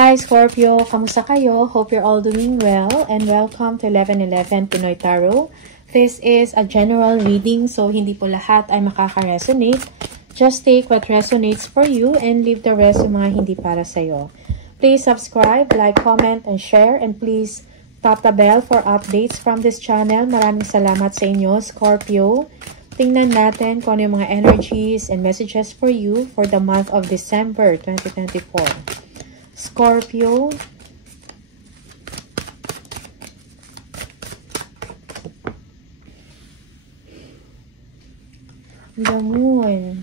Hi Scorpio, kamusta kayo? Hope you're all doing well and welcome to 1111 Pinoy Tarot. This is a general reading, so hindi po lahat ay makaka-resonate. Just take what resonates for you and leave the rest yung mga hindi para sa'yo. Please subscribe, like, comment, and share, and please tap the bell for updates from this channel. Maraming salamat sa inyo, Scorpio. Tingnan natin kung ano yung mga energies and messages for you for the month of December 2024. Scorpio. The Moon.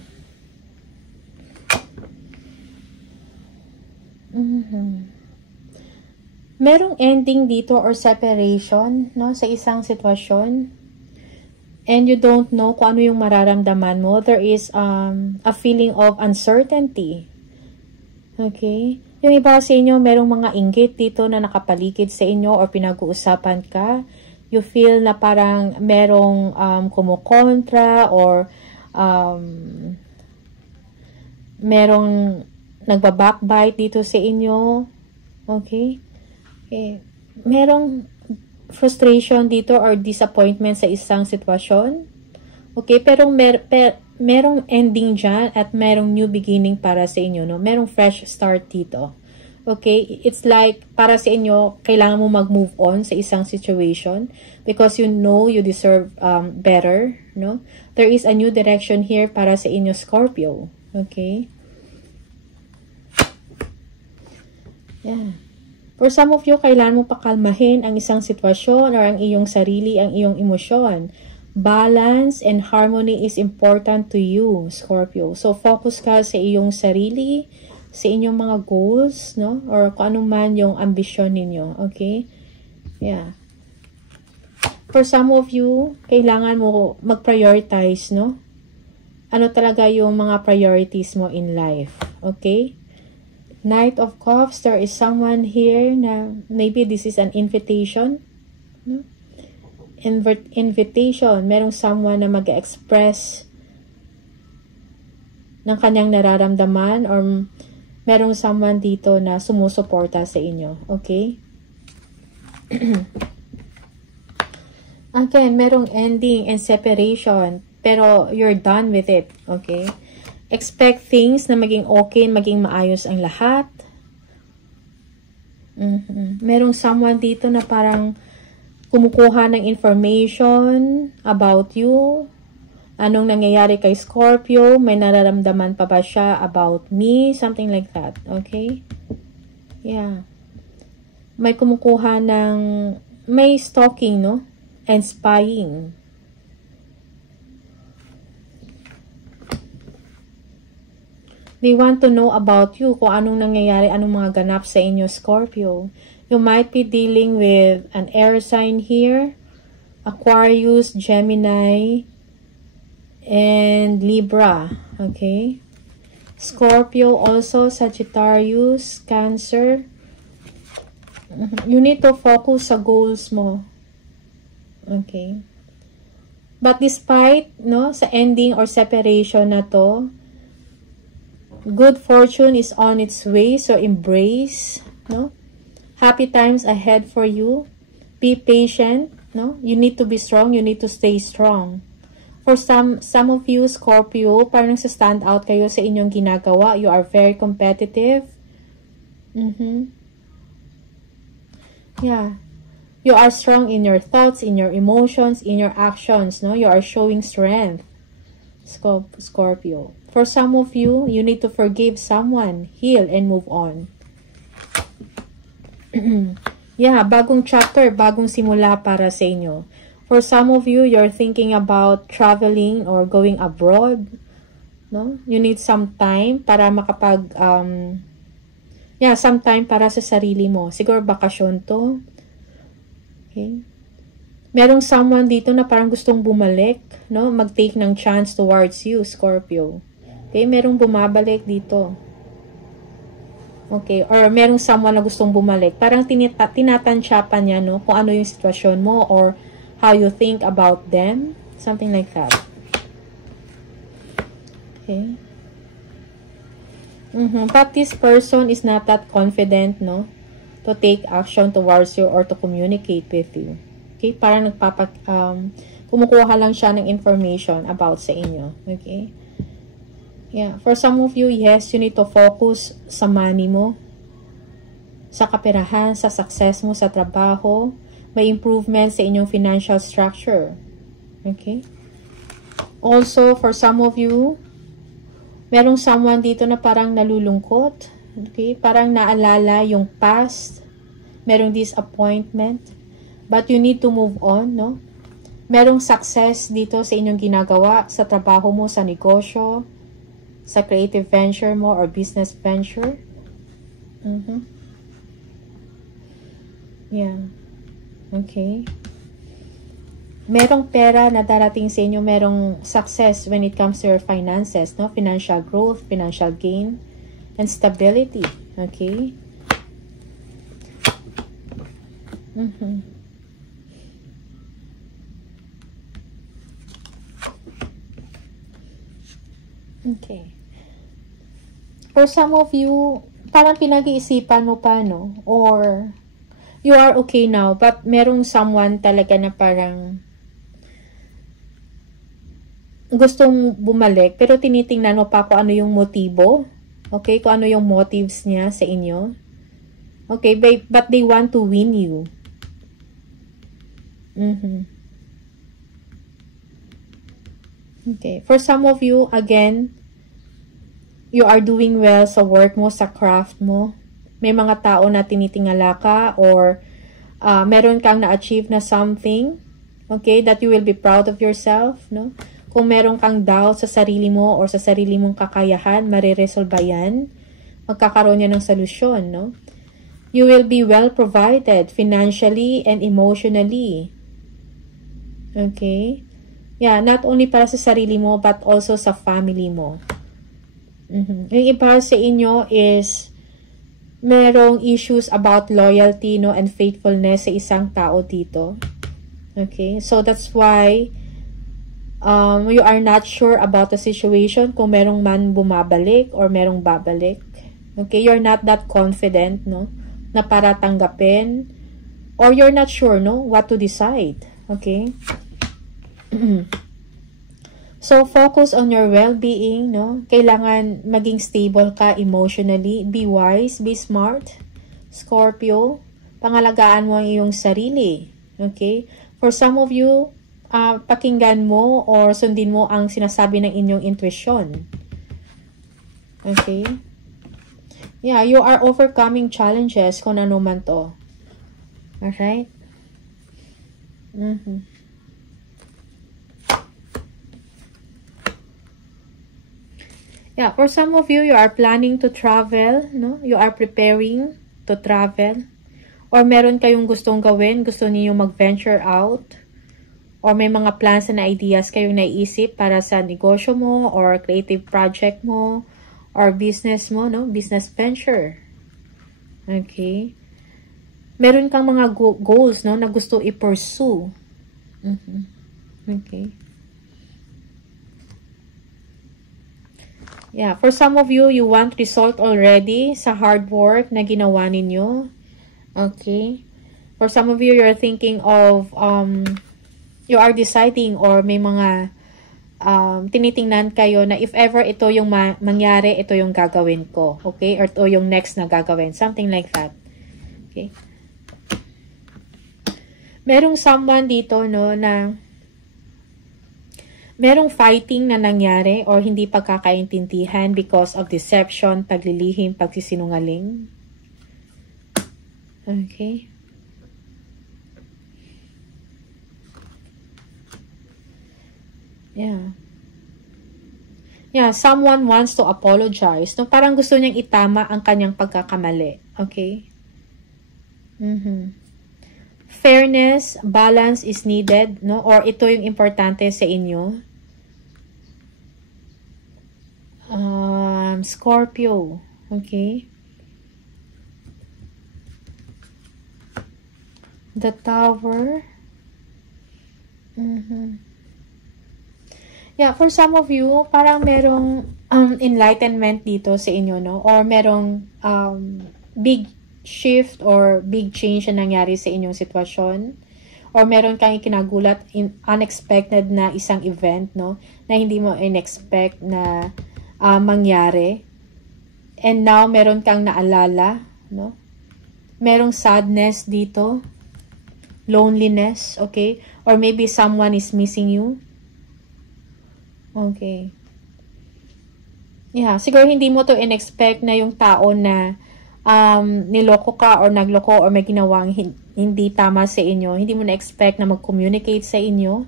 Merong ending dito or separation, no, sa isang sitwasyon. And you don't know kung ano yung mararamdaman mo. There is a feeling of uncertainty. Okay? Yung iba sa inyo, merong mga inggit dito na nakapaligid sa inyo or pinag-uusapan ka. You feel na parang merong kumukontra or merong nagbabackbite dito sa inyo. Okay? Merong frustration dito or disappointment sa isang sitwasyon. Okay? Pero merong ending dyan at merong new beginning para sa inyo, no? Merong fresh start dito. Okay? It's like, para sa inyo, kailangan mo mag-move on sa isang situation because you know you deserve better, no? There is a new direction here para sa inyo, Scorpio. Okay? Yeah. For some of you, kailangan mo pakalmahin ang isang sitwasyon or ang iyong sarili, ang iyong emosyon. Balance and harmony is important to you, Scorpio. So, focus ka sa iyong sarili, sa inyong mga goals, no? Or kung ano man yung ambisyon ninyo, okay? Yeah. For some of you, kailangan mo mag-prioritize, no? Ano talaga yung mga priorities mo in life, okay? Knight of Cups, there is someone here na maybe this is an invitation, no? Invitation, merong someone na mag-express ng kanyang nararamdaman or merong someone dito na sumusuporta sa inyo, okay? Again, merong ending and separation, pero you're done with it, okay? Expect things na maging okay, maging maayos ang lahat. Merong someone dito na parang kumukuha ng information about you. Anong nangyayari kay Scorpio? May nararamdaman pa ba siya about me? Something like that. Okay? Yeah. May kumukuha ng... May stalking, no? And spying. They want to know about you. Kung anong nangyayari, anong mga ganap sa inyo, Scorpio. You might be dealing with an air sign here, Aquarius, Gemini, and Libra, okay? Scorpio also, Sagittarius, Cancer. You need to focus sa goals mo, okay? But despite, no, sa ending or separation na to, good fortune is on its way, so embrace, no? Happy times ahead for you. Be patient, no? You need to be strong. You need to stay strong. For some of you, Scorpio, parang sa stand out kayo sa inyong ginagawa. You are very competitive. Yeah. You are strong in your thoughts, in your emotions, in your actions, no? You are showing strength, Scorpio. For some of you, you need to forgive someone, heal, and move on. Yeah, bagong chapter, bagong simula para sa inyo. For some of you, you're thinking about traveling or going abroad, no? You need some time para makapag, some time para sa sarili mo. Siguro bakasyon to. Okay. Merong someone dito na parang gustong bumalik, no? Mag-take ng chance towards you, Scorpio. Okay, merong bumabalik dito. Okay, or merong someone na gustong bumalik. Parang tinatansyapan niya, no? Kung ano yung sitwasyon mo or how you think about them. Something like that. Okay. But this person is not that confident, no? To take action towards you or to communicate with you. Okay? Parang kumukuha lang siya ng information about sa inyo. Okay? Yeah. For some of you, yes, you need to focus sa money mo, sa kaperahan, sa success mo, sa trabaho. May improvement sa inyong financial structure. Okay? Also, for some of you, merong someone dito na parang nalulungkot. Okay? Parang naalala yung past. Merong disappointment. But you need to move on, no? Merong success dito sa inyong ginagawa, sa trabaho mo, sa negosyo, sa creative venture mo or business venture. Yeah. Okay. Merong pera na darating sa inyo, merong success when it comes to your finances, no? Financial growth, financial gain, and stability. Okay? Okay. For some of you, parang pinag-iisipan mo pa, no? Or, you are okay now, but merong someone talaga na parang gustong bumalik, pero tinitingnan mo pa kung ano yung motibo. Okay? Kung ano yung motives niya sa inyo. Okay? But they want to win you. Okay. For some of you, again, you are doing well sa work mo, sa craft mo. May mga tao na tinitingala ka or meron kang na-achieve na something, okay, that you will be proud of yourself, no? Kung meron kang doubt sa sarili mo or sa sarili mong kakayahan, mariresolve yan. Magkakaroon yan ng solusyon, no? You will be well provided financially and emotionally. Okay? Yeah, not only para sa sarili mo, but also sa family mo. Yung iba sa inyo is merong issues about loyalty, no, and faithfulness sa isang tao dito. Okay? So, that's why you are not sure about the situation kung merong man bumabalik or merong babalik. Okay? You're not that confident, no, na para tanggapin, or you're not sure, no, what to decide. Okay? So, focus on your well-being, no? Kailangan maging stable ka emotionally. Be wise, be smart. Scorpio, pangalagaan mo ang iyong sarili. Okay? For some of you, pakinggan mo or sundin mo ang sinasabi ng inyong intuition. Okay? Yeah, you are overcoming challenges kung ano man to. Alright? Yeah, for some of you, you are planning to travel, no? You are preparing to travel. Or meron kayong gustong gawin, gusto niyo mag-venture out. Or may mga plans na ideas kayong naisip para sa negosyo mo or creative project mo or business mo, no? Business venture. Okay? Meron kang mga goals, no, na gusto i-pursue. Okay? Yeah, for some of you, you want result already sa hard work na ginawa ninyo. Okay? For some of you, you're thinking of, you are deciding or may mga tinitingnan kayo na if ever ito yung mangyari, ito yung gagawin ko. Okay? Or ito yung next na gagawin. Something like that. Okay? Merong someone dito, no, na merong fighting na nangyari or hindi pagkakaintindihan because of deception, paglilihim, pagsisinungaling. Okay? Yeah. Yeah, someone wants to apologize. No? Parang gusto niyang itama ang kanyang pagkakamali. Okay? Fairness, balance is needed, no? Or ito yung importante sa inyo. Scorpio. Okay? The Tower. Yeah, for some of you, parang merong enlightenment dito sa inyo, no? Or merong big shift or big change na nangyari sa inyong sitwasyon. Or meron kang kinagulat in unexpected na isang event, no? Na hindi mo in-expect na mangyari. And now, meron kang naalala, no? Merong sadness dito. Loneliness, okay? Or maybe someone is missing you. Okay. Yeah, siguro hindi mo to in-expect na yung tao na niloko ka or nagloko or may ginawang hindi tama sa inyo. Hindi mo na-expect na mag-communicate sa inyo.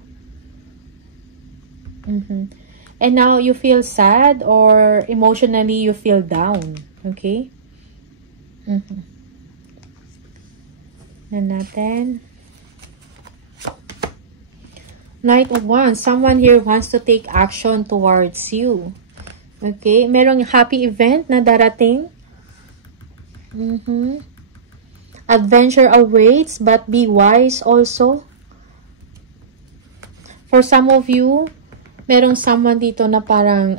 And now, you feel sad or emotionally you feel down. Okay? Na natin. Knight of Wands. Someone here wants to take action towards you. Okay? Merong happy event na darating. Adventure awaits, but be wise also. For some of you, merong someone dito na parang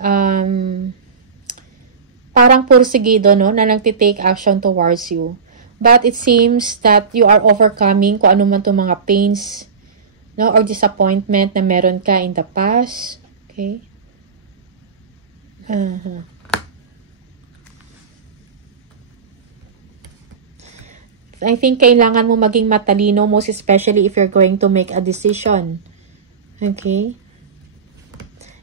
pursigido, no? Na nagtitake action towards you. But it seems that you are overcoming kung ano man itong mga pains, no? Or disappointment na meron ka in the past. Okay? I think kailangan mo maging matalino, most especially if you're going to make a decision. Okay?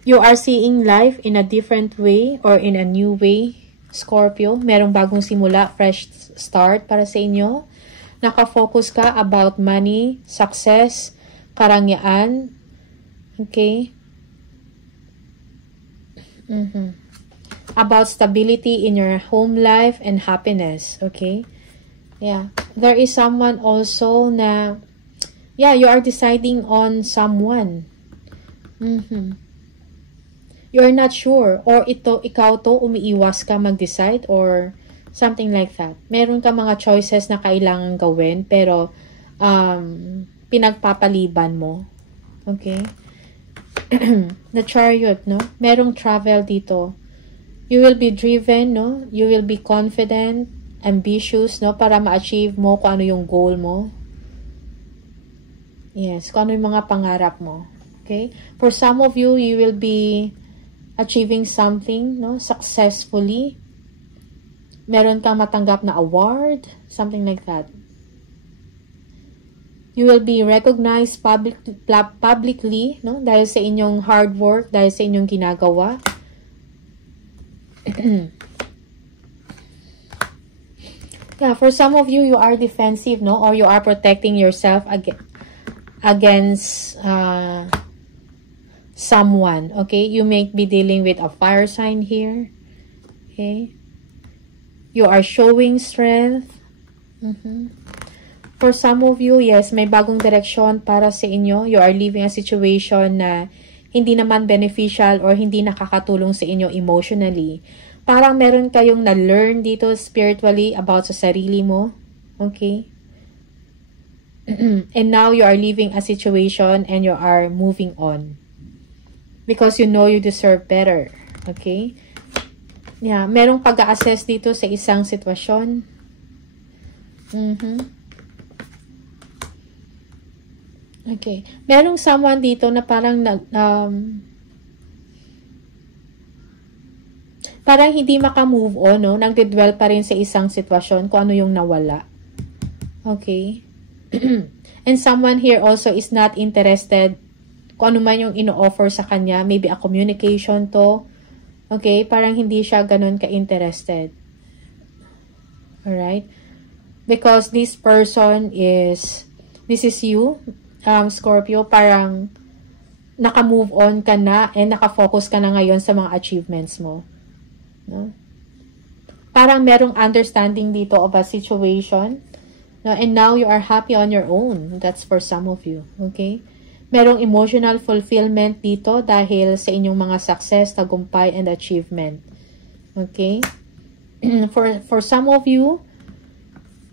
You are seeing life in a different way or in a new way, Scorpio. Merong bagong simula, fresh start para sa inyo. Nakafocus ka about money, success, karangyaan. Okay? About stability in your home life and happiness. Okay? Yeah. There is someone also na, yeah, you are deciding on someone. You're not sure. Or ikaw to, umiiwas ka mag-decide or something like that. Meron ka mga choices na kailangan gawin pero pinagpapaliban mo. Okay? The Chariot, no? Merong travel dito. You will be driven, no? You will be confident, ambitious, no? Para ma-achieve mo kung ano yung goal mo. Yes, kung ano yung mga pangarap mo. Okay? For some of you, you will be achieving something, no? Successfully. Meron kang matanggap na award, something like that. You will be recognized publicly, no? Dahil sa inyong hard work, dahil sa inyong ginagawa. Yeah, for some of you, you are defensive, no? Or you are protecting yourself against someone, okay? You may be dealing with a fire sign here, okay? You are showing strength. For some of you, yes, may bagong direksyon para sa inyo. You are leaving a situation na hindi naman beneficial or hindi nakakatulong sa inyo emotionally. Parang meron kayong na-learn dito spiritually about sa sarili mo. Okay? And now you are leaving a situation and you are moving on. Because you know you deserve better. Okay? Yeah, merong pag-a-assess dito sa isang sitwasyon. Okay. Merong someone dito na parang parang hindi maka-move on, no? Nagde-dwell pa rin sa isang sitwasyon kung ano yung nawala. Okay? And someone here also is not interested kung ano man yung ino-offer sa kanya. Maybe a communication to. Okay? Parang hindi siya ganun ka-interested. Alright? Because this person is, this is you, Scorpio, parang naka-move on ka na and naka-focus ka na ngayon sa mga achievements mo. No? Parang merong understanding dito of a situation. No? And now you are happy on your own. That's for some of you. Okay? Merong emotional fulfillment dito dahil sa inyong mga success, tagumpay, and achievement. Okay? For some of you,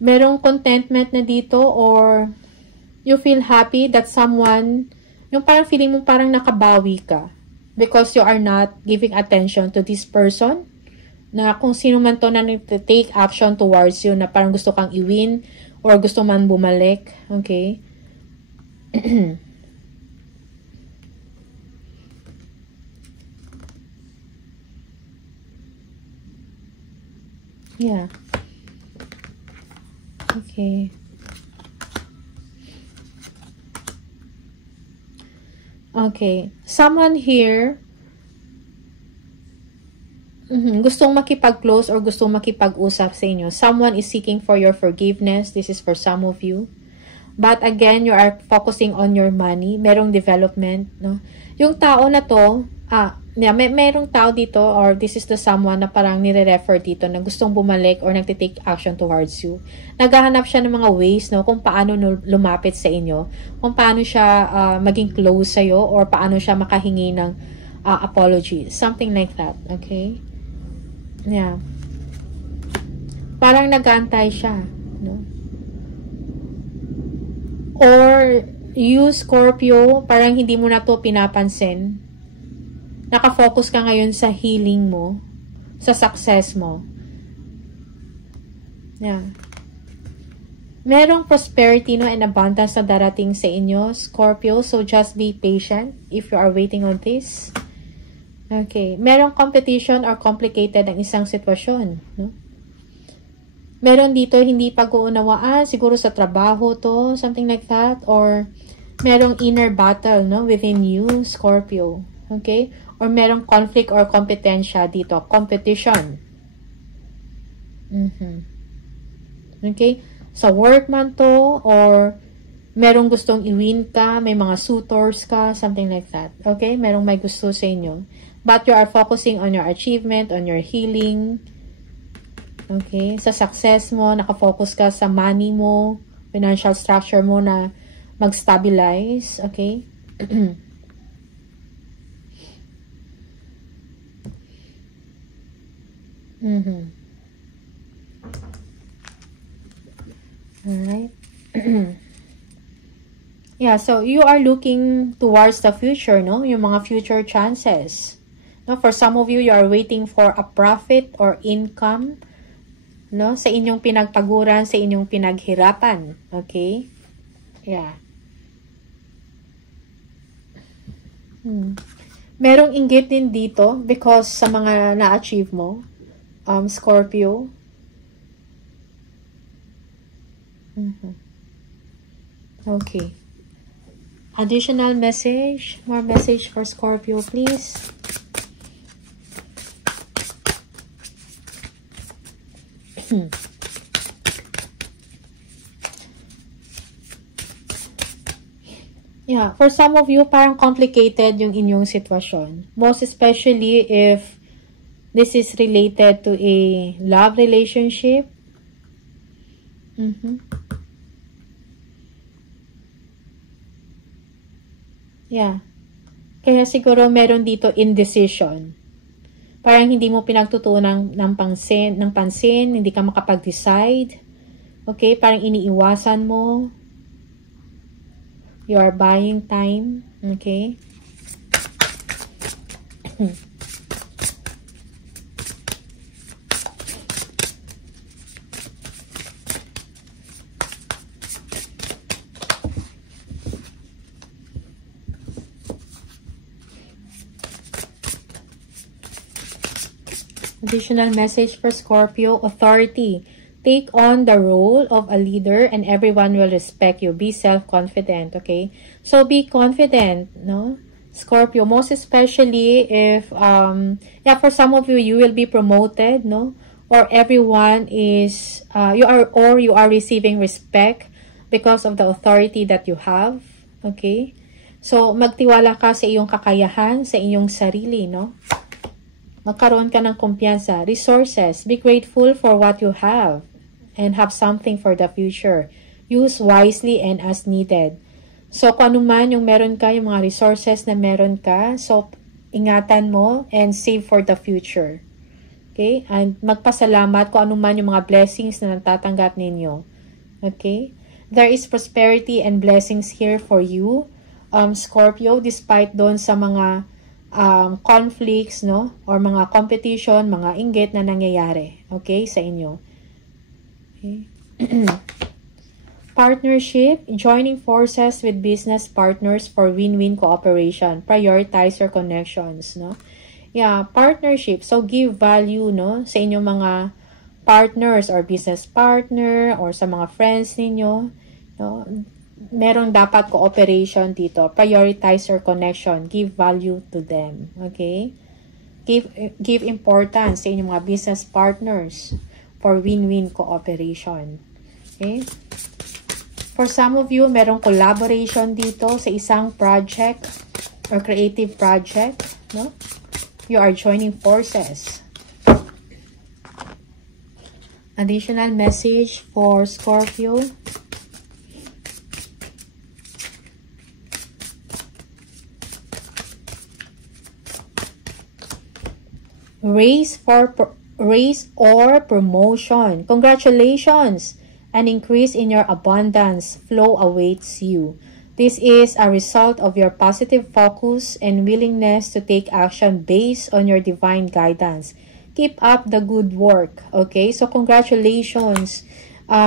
merong contentment na dito or you feel happy that someone, yung parang feeling mo parang nakabawi ka. because you are not giving attention to this person, na kung sino man to na take action towards you, na parang gusto kang i-win or gusto man bumalik. Okay? Yeah. Okay. Okay. Someone here gustong makipag-close or gustong makipag-usap sa inyo. Someone is seeking for your forgiveness. This is for some of you. But again, you are focusing on your money. Merong development, no? Yung tao na to, merong tao dito, or this is the someone na parang nire-refer dito na gustong bumalik or nagtitake action towards you. Naghahanap siya ng mga ways, no, kung paano lumapit sa inyo, kung paano siya maging close sa'yo, or paano siya makahingi ng apology. Something like that, okay? Yeah. Parang nag-aantay siya, no? Or you, Scorpio, parang hindi mo na to pinapansin. Nakafocus ka ngayon sa healing mo, sa success mo. Yeah. Merong prosperity, no, and abundance na darating sa inyo, Scorpio. So just be patient if you are waiting on this. Okay. Merong competition or complicated ang isang sitwasyon, no? Meron dito hindi pag-uunawaan, siguro sa trabaho to, something like that, or merong inner battle, no, within you, Scorpio. Okay? Or merong conflict or kompetensya dito, competition. Okay? Sa work man to, or merong gustong i-win ka, may mga suitors ka, something like that. Okay? Merong may gusto sa inyo. But you are focusing on your achievement, on your healing. Okay? Sa success mo, nakafocus ka sa money mo, financial structure mo na mag-stabilize. Okay? Alright. Yeah, so you are looking towards the future, no? Yung mga future chances. No? For some of you, you are waiting for a profit or income, no? Sa inyong pinagpaguran, sa inyong pinaghirapan. Okay? Yeah. Merong inggit din dito because sa mga na-achieve mo, Scorpio. Okay. Additional message, more message for Scorpio, please. Yeah, for some of you, parang complicated yung inyong sitwasyon. Most especially if this is related to a love relationship. Yeah. Kaya siguro meron dito indecision. Parang hindi mo pinagtutunan ng pansin, hindi ka makapag-decide. Okay? Parang iniiwasan mo. You are buying time. Okay? Additional message for Scorpio, authority. Take on the role of a leader and everyone will respect you. Be self-confident, okay? So, be confident, no? Scorpio, most especially if, yeah, for some of you, you will be promoted, no? Or everyone is, you are receiving respect because of the authority that you have, okay? So, magtiwala ka sa iyong kakayahan, sa iyong sarili, no? Magkaroon ka ng kumpiyansa. Resources. Be grateful for what you have and have something for the future. Use wisely and as needed. So, kung ano man yung meron ka, yung mga resources na meron ka, so, ingatan mo and save for the future. Okay? And magpasalamat kung ano man yung mga blessings na natatanggap ninyo. Okay? There is prosperity and blessings here for you, Scorpio, despite doon sa mga conflicts, no? Or mga competition, mga inggit na nangyayari. Okay? Sa inyo. Okay? Partnership, joining forces with business partners for win-win cooperation. Prioritize your connections, no? Yeah, partnership. So, give value, no? Sa inyong mga partners or business partner or sa mga friends ninyo, no? Merong dapat cooperation dito. Prioritize your connection. Give value to them. Okay? Give importance sa inyong mga business partners for win-win cooperation. Okay? For some of you, merong collaboration dito sa isang project or creative project, no? You are joining forces. Additional message for Scorpio. Raise or promotion. Congratulations! An increase in your abundance flow awaits you. This is a result of your positive focus and willingness to take action based on your divine guidance. Keep up the good work. Okay? So, congratulations,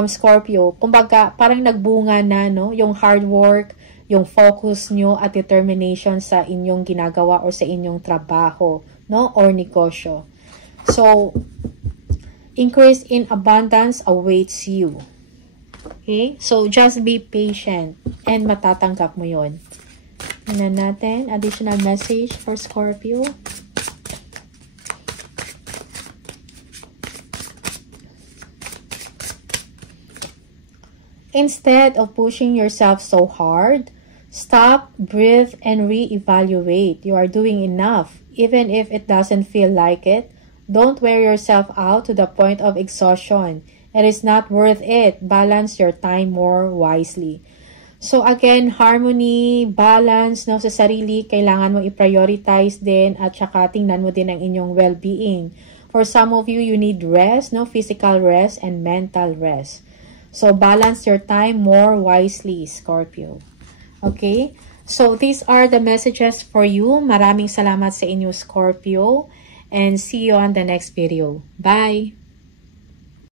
Scorpio. Kumbaga, parang nagbunga na, no? Yung hard work, yung focus nyo at determination sa inyong ginagawa or sa inyong trabaho, no? Or negosyo. So, increase in abundance awaits you. Okay? So, just be patient and matatanggap mo yun. Tingnan natin. Additional message for Scorpio. Instead of pushing yourself so hard, stop, breathe, and re-evaluate. You are doing enough, even if it doesn't feel like it. Don't wear yourself out to the point of exhaustion. It is not worth it. Balance your time more wisely. So again, harmony, balance, no, sa sarili, kailangan mo i-prioritize din at saka tingnan mo din ang inyong well-being. For some of you, you need rest, no, physical rest and mental rest. So balance your time more wisely, Scorpio. Okay? So these are the messages for you. Maraming salamat sa inyo, Scorpio. And see you on the next video. Bye!